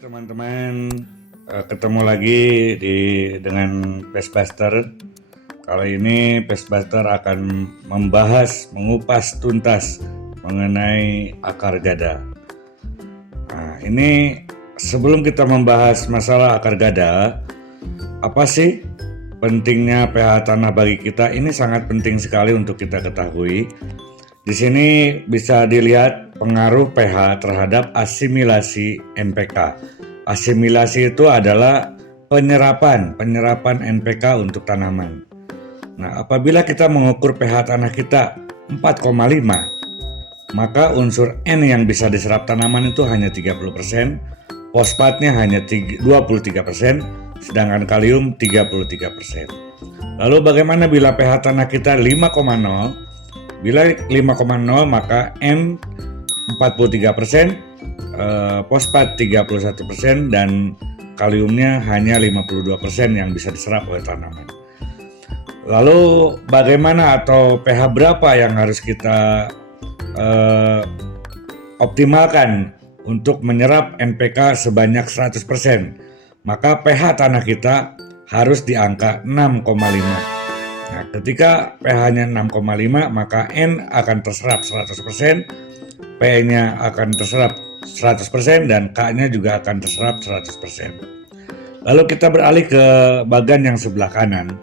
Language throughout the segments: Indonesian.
Teman-teman, ketemu lagi dengan Pestbuster. Kali ini Pestbuster akan mengupas tuntas mengenai akar gada. Nah, ini sebelum kita membahas masalah akar gada, apa sih pentingnya pH tanah bagi kita? Ini sangat penting sekali untuk kita ketahui. Di sini bisa dilihat pengaruh pH terhadap asimilasi NPK. Asimilasi itu adalah penyerapan NPK untuk tanaman. Nah, apabila kita mengukur pH tanah kita 4,5, maka unsur N yang bisa diserap tanaman itu hanya 30%, fosfatnya hanya 23%, sedangkan kalium 33%. Lalu bagaimana bila pH tanah kita 5,0? Bila 5,0 maka N 43%, fosfat 31% dan kaliumnya hanya 52% yang bisa diserap oleh tanaman. Lalu bagaimana atau pH berapa yang harus kita optimalkan untuk menyerap NPK sebanyak 100%? Maka pH tanah kita harus di angka 6,5. Nah, ketika pH-nya 6,5 maka N akan terserap 100%, P-nya akan terserap 100% dan K-nya juga akan terserap 100%. Lalu kita beralih ke bagian yang sebelah kanan.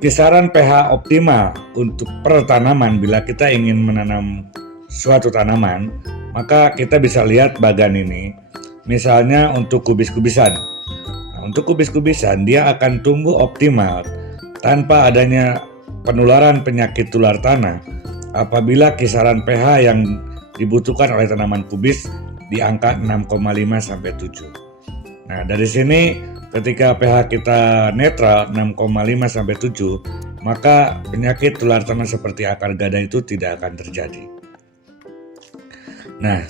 Kisaran pH optimal untuk per tanaman bila kita ingin menanam suatu tanaman, maka kita bisa lihat bagian ini. Misalnya untuk kubis-kubisan. Nah, untuk kubis-kubisan dia akan tumbuh optimal tanpa adanya penularan penyakit tular tanah apabila kisaran pH yang dibutuhkan oleh tanaman kubis di angka 6,5 sampai 7. Nah, dari sini ketika pH kita netral 6,5 sampai 7, maka penyakit tular tanah seperti akar gada itu tidak akan terjadi. Nah,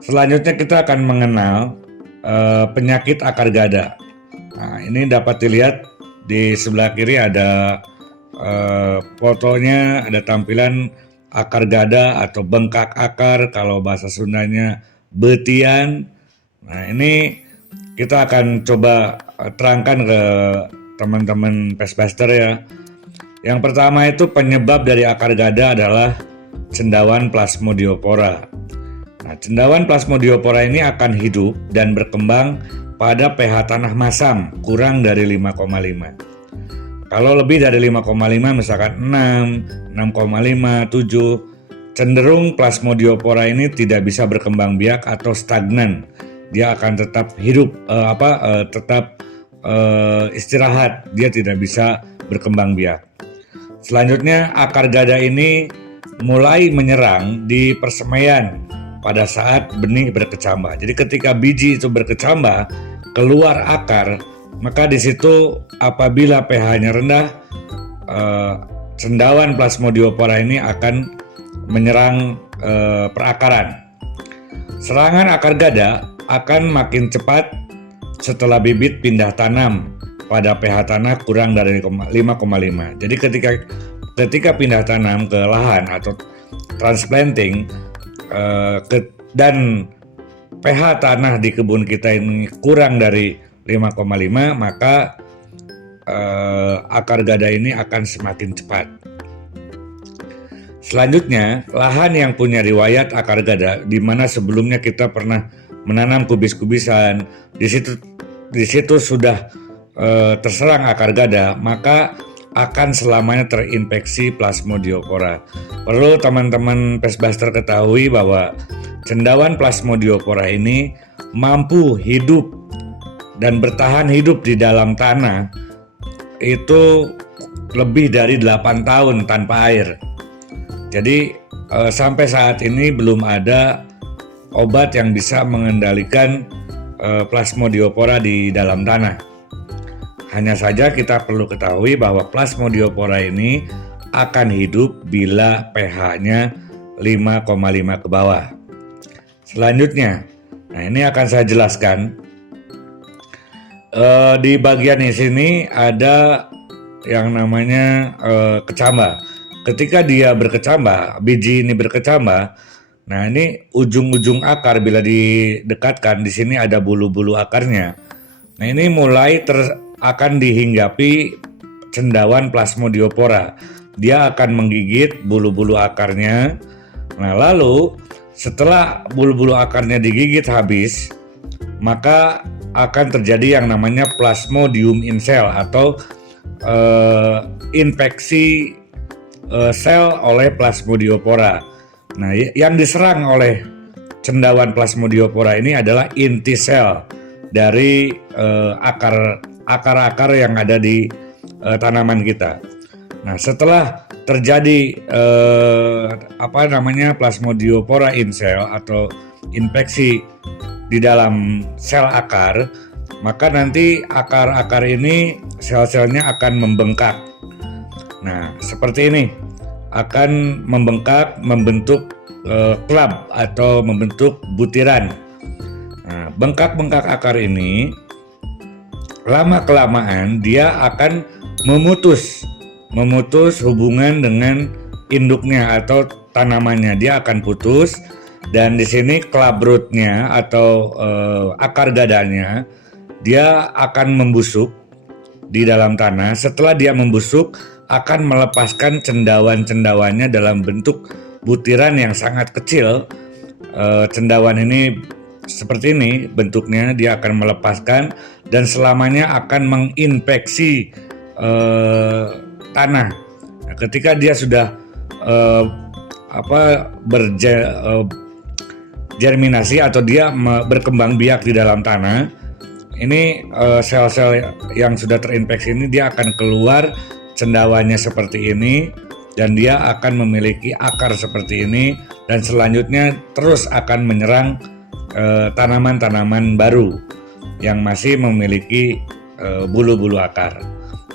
selanjutnya kita akan mengenal penyakit akar gada. Nah, ini dapat dilihat di sebelah kiri ada fotonya, ada tampilan akar gada atau bengkak akar, kalau bahasa Sundanya betian. Nah, ini kita akan coba terangkan ke teman-teman Pestbuster ya. Yang pertama itu penyebab dari akar gada adalah cendawan Plasmodiopora. Nah, cendawan Plasmodiopora ini akan hidup dan berkembang pada pH tanah masam kurang dari 5,5. Kalau lebih dari 5,5 misalkan 6, 6,5, 7, cenderung Plasmodiopora ini tidak bisa berkembang biak atau stagnan. Dia akan tetap hidup istirahat, dia tidak bisa berkembang biak. Selanjutnya akar gada ini mulai menyerang di persemaian pada saat benih berkecambah. Jadi ketika biji itu berkecambah keluar akar, maka di situ apabila pH-nya rendah, cendawan Plasmodiopora ini akan menyerang perakaran. Serangan akar gada akan makin cepat setelah bibit pindah tanam pada pH tanah kurang dari 5,5. Jadi ketika pindah tanam ke lahan atau transplanting dan pH tanah di kebun kita ini kurang dari 5,5, maka akar gada ini akan semakin cepat. Selanjutnya, lahan yang punya riwayat akar gada, di mana sebelumnya kita pernah menanam kubis-kubisan, di situ sudah terserang akar gada, maka akan selamanya terinfeksi Plasmodiopora. Perlu teman-teman Pestbuster ketahui bahwa cendawan Plasmodiopora ini mampu hidup dan bertahan hidup di dalam tanah itu lebih dari 8 tahun tanpa air. Jadi sampai saat ini belum ada obat yang bisa mengendalikan Plasmodiopora di dalam tanah. Hanya saja kita perlu ketahui bahwa Plasmodiopora ini akan hidup bila pH-nya 5,5 ke bawah. Selanjutnya, nah ini akan saya jelaskan. Di bagian di sini ada yang namanya kecambah. Ketika dia berkecambah, biji ini berkecambah, Nah, ini ujung-ujung akar bila didekatkan, di sini ada bulu-bulu akarnya. Nah, ini mulai akan dihinggapi cendawan Plasmodiopora. Dia akan menggigit bulu-bulu akarnya. Nah, lalu setelah bulu-bulu akarnya digigit habis, maka akan terjadi yang namanya Plasmodium in cell atau infeksi sel oleh Plasmodiopora. Nah, yang diserang oleh cendawan Plasmodiopora ini adalah inti sel dari akar-akar yang ada di tanaman kita. Nah, setelah terjadi Plasmodiopora in cell atau infeksi di dalam sel akar, maka nanti akar-akar ini sel-selnya akan membengkak. Nah, seperti ini akan membengkak, membentuk klub atau membentuk butiran. Nah, bengkak-bengkak akar ini lama-kelamaan dia akan memutus hubungan dengan induknya atau tanamannya. Dia akan putus, dan di sini club rootnya atau akar gadanya dia akan membusuk di dalam tanah. Setelah dia membusuk, akan melepaskan cendawan-cendawannya dalam bentuk butiran yang sangat kecil. Cendawan ini seperti ini bentuknya, dia akan melepaskan dan selamanya akan menginfeksi tanah. Nah, ketika dia sudah bergerminasi atau dia berkembang biak di dalam tanah, ini sel-sel yang sudah terinfeksi ini dia akan keluar cendawannya seperti ini, dan dia akan memiliki akar seperti ini, dan selanjutnya terus akan menyerang tanaman-tanaman baru yang masih memiliki bulu-bulu akar.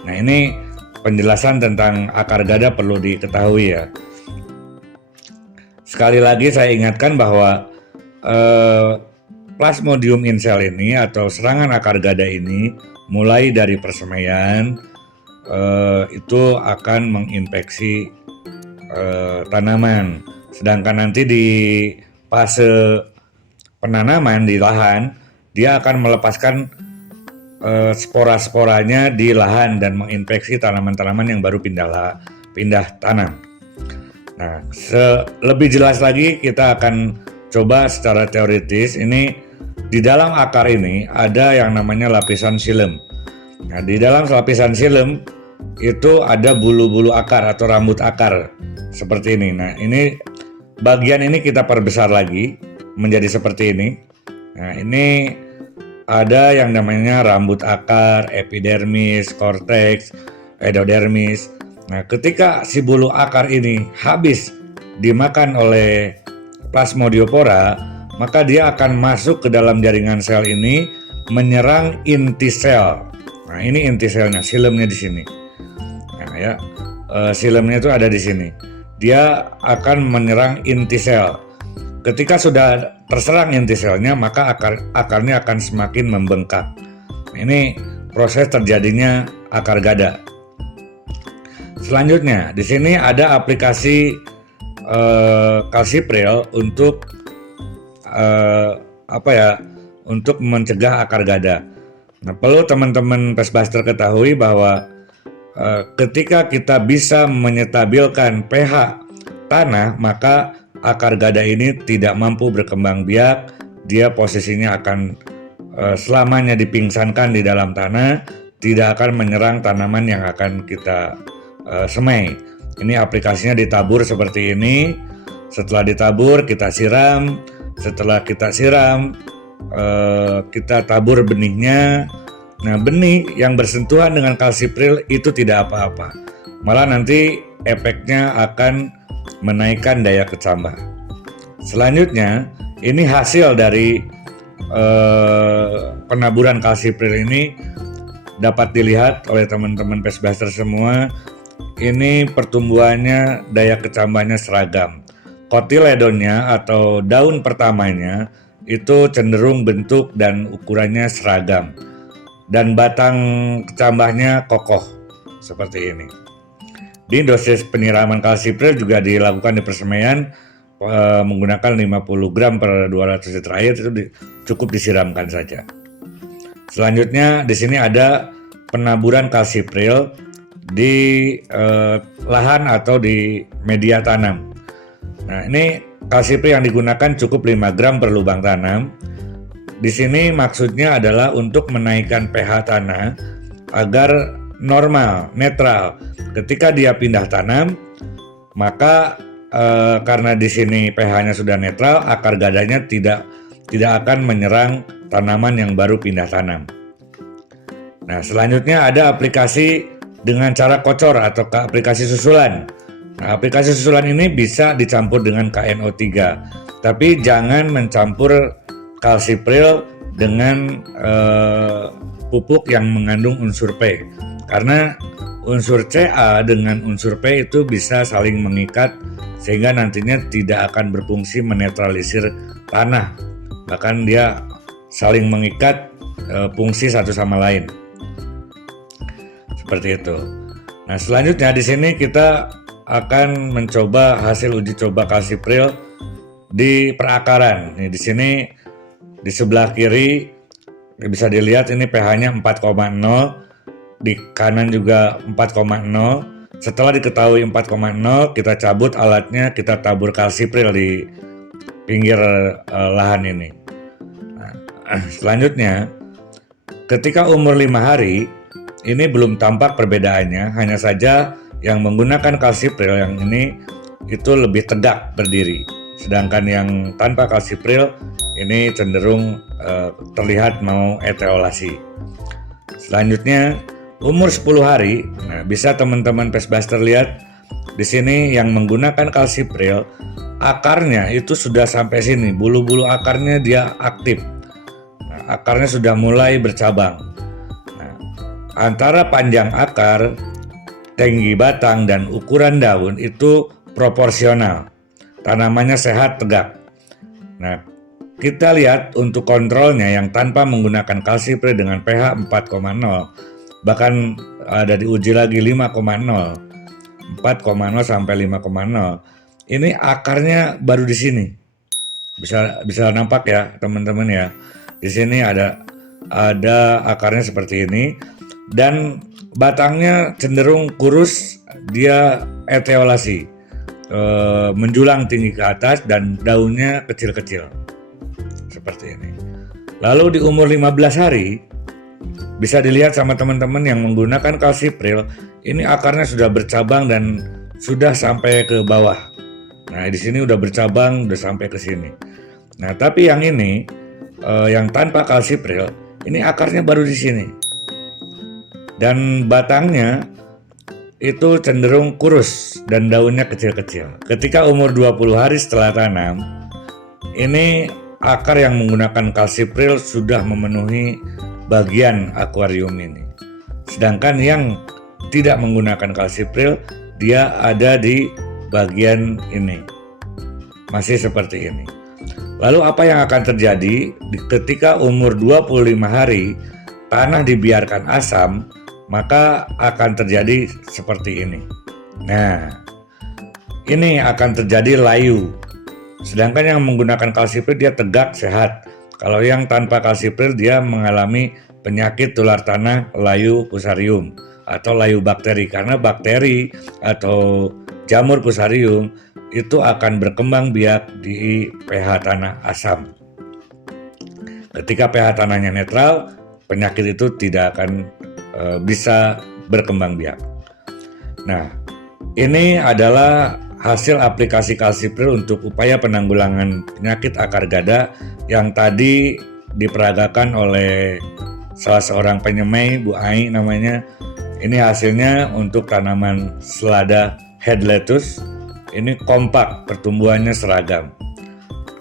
Nah, ini penjelasan tentang akar gada perlu diketahui ya. Sekali lagi saya ingatkan bahwa Plasmodium in cell ini atau serangan akar gada ini mulai dari persemaian itu akan menginfeksi tanaman. Sedangkan nanti di fase penanaman di lahan, dia akan melepaskan spora-sporanya di lahan dan menginfeksi tanaman-tanaman yang baru pindah tanam. Nah, lebih jelas lagi kita akan coba secara teoritis. Ini di dalam akar ini ada yang namanya lapisan xilem. Nah, di dalam lapisan xilem itu ada bulu-bulu akar atau rambut akar seperti ini. Nah, ini bagian ini kita perbesar lagi menjadi seperti ini. Nah, ini ada yang namanya rambut akar, epidermis, korteks, endodermis. Nah, ketika si bulu akar ini habis dimakan oleh Plasmodiopora, maka dia akan masuk ke dalam jaringan sel ini, menyerang inti sel. Nah, ini inti selnya, xilem-nya di sini. Nah, ya, xilem-nya itu ada di sini. Dia akan menyerang inti sel. Ketika sudah terserang inti selnya, maka akarnya akan semakin membengkak. Nah, ini proses terjadinya akar gada. Selanjutnya, di sini ada aplikasi Calcipril untuk untuk mencegah akar gada. Nah, perlu teman-teman Pestbuster ketahui bahwa ketika kita bisa menyetabilkan pH tanah, maka akar gada ini tidak mampu berkembang biak. Dia posisinya akan selamanya dipingsankan di dalam tanah, tidak akan menyerang tanaman yang akan kita semai. Ini aplikasinya ditabur seperti ini. Setelah ditabur kita siram. Setelah kita siram, kita tabur benihnya. Nah, benih yang bersentuhan dengan Calcipril itu tidak apa-apa, malah nanti efeknya akan menaikkan daya kecambah. Selanjutnya, ini hasil dari penaburan Calcipril ini dapat dilihat oleh teman-teman Pestbuster semua. Ini pertumbuhannya, daya kecambahnya seragam. Kotiledonnya atau daun pertamanya itu cenderung bentuk dan ukurannya seragam, dan batang kecambahnya kokoh seperti ini. Di dosis penyiraman Calcipril juga dilakukan di persemaian menggunakan 50 gram per 200 liter air itu cukup disiramkan saja. Selanjutnya di sini ada penaburan kalsipril di lahan atau di media tanam. Nah, ini kalsipril yang digunakan cukup 5 gram per lubang tanam. Di sini maksudnya adalah untuk menaikkan pH tanah agar normal, netral. Ketika dia pindah tanam, maka karena di sini pH-nya sudah netral, akar gadanya tidak akan menyerang tanaman yang baru pindah tanam. Nah, selanjutnya ada aplikasi dengan cara kocor atau aplikasi susulan. Nah, aplikasi susulan ini bisa dicampur dengan KNO3, tapi jangan mencampur kalsipril dengan pupuk yang mengandung unsur P, karena unsur Ca dengan unsur P itu bisa saling mengikat sehingga nantinya tidak akan berfungsi menetralisir tanah, bahkan dia saling mengikat fungsi satu sama lain. Seperti itu. Nah, selanjutnya di sini kita akan mencoba hasil uji coba kalsipril di perakaran. Nih, di sini di sebelah kiri bisa dilihat ini pH-nya 4,0, di kanan juga 4,0. Setelah diketahui 4,0, kita cabut alatnya, kita tabur kalsipril di pinggir lahan ini. Nah, selanjutnya ketika umur 5 hari ini belum tampak perbedaannya, hanya saja yang menggunakan kalsipril yang ini itu lebih tegak berdiri, sedangkan yang tanpa kalsipril ini cenderung terlihat mau eteolasi. Selanjutnya umur 10 hari, nah bisa teman-teman Pestbuster lihat di sini yang menggunakan kalsipril, akarnya itu sudah sampai sini, bulu-bulu akarnya dia aktif. Nah, akarnya sudah mulai bercabang. Antara panjang akar, tinggi batang, dan ukuran daun itu proporsional. Tanamannya sehat, tegak. Nah, kita lihat untuk kontrolnya yang tanpa menggunakan kalsipril dengan pH 4,0, bahkan ada diuji lagi 5,0, 4,0 sampai 5,0. Ini akarnya baru di sini. Bisa nampak ya, teman-teman ya. Di sini ada akarnya seperti ini. Dan batangnya cenderung kurus, dia eteolasi, menjulang tinggi ke atas dan daunnya kecil-kecil seperti ini. Lalu di umur 15 hari bisa dilihat sama teman-teman yang menggunakan kalsipril, ini akarnya sudah bercabang dan sudah sampai ke bawah. Nah, di sini udah bercabang, udah sampai ke sini. Nah, tapi yang ini yang tanpa kalsipril, ini akarnya baru di sini. Dan batangnya itu cenderung kurus dan daunnya kecil-kecil. Ketika umur 20 hari setelah tanam, ini akar yang menggunakan kalsipril sudah memenuhi bagian akuarium ini. Sedangkan yang tidak menggunakan kalsipril, dia ada di bagian ini. Masih seperti ini. Lalu apa yang akan terjadi ketika umur 25 hari tanah dibiarkan asam, maka akan terjadi seperti ini. Nah, ini akan terjadi layu. Sedangkan yang menggunakan kalsipril dia tegak, sehat. Kalau yang tanpa kalsipril dia mengalami penyakit tular tanah layu fusarium atau layu bakteri, karena bakteri atau jamur fusarium itu akan berkembang biak di pH tanah asam. Ketika pH tanahnya netral, penyakit itu tidak akan bisa berkembang biak. Nah, ini adalah hasil aplikasi kalsipril untuk upaya penanggulangan penyakit akar gada yang tadi diperagakan oleh salah seorang penyemai, Bu Ai namanya. Ini hasilnya untuk tanaman selada head lettuce. Ini kompak, pertumbuhannya seragam.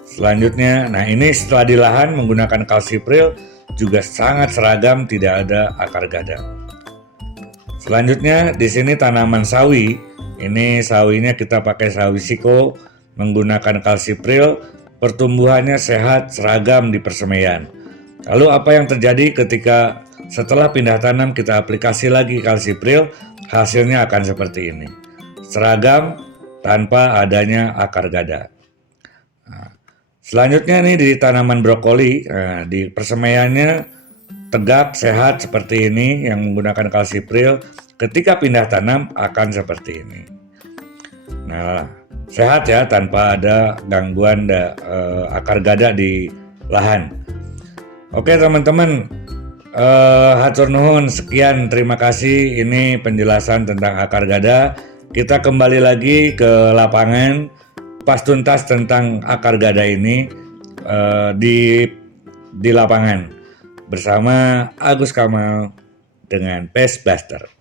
Selanjutnya, nah ini setelah di lahan menggunakan kalsipril juga sangat seragam, tidak ada akar gada. Selanjutnya di sini tanaman sawi. Ini sawinya kita pakai sawi siko menggunakan kalsipril, pertumbuhannya sehat, seragam di persemaian. Lalu apa yang terjadi ketika setelah pindah tanam kita aplikasi lagi kalsipril? Hasilnya akan seperti ini. Seragam tanpa adanya akar gada. Selanjutnya nih di tanaman brokoli, di persemaiannya tegak, sehat seperti ini yang menggunakan kalsipril. Ketika pindah tanam akan seperti ini. Nah, sehat ya tanpa ada gangguan akar gada di lahan. Oke teman-teman, hatur nuhun, sekian, terima kasih. Ini penjelasan tentang akar gada. Kita kembali lagi ke lapangan, kupas tuntas tentang akar gada ini di lapangan bersama Agus Kamal dengan Pest Blaster.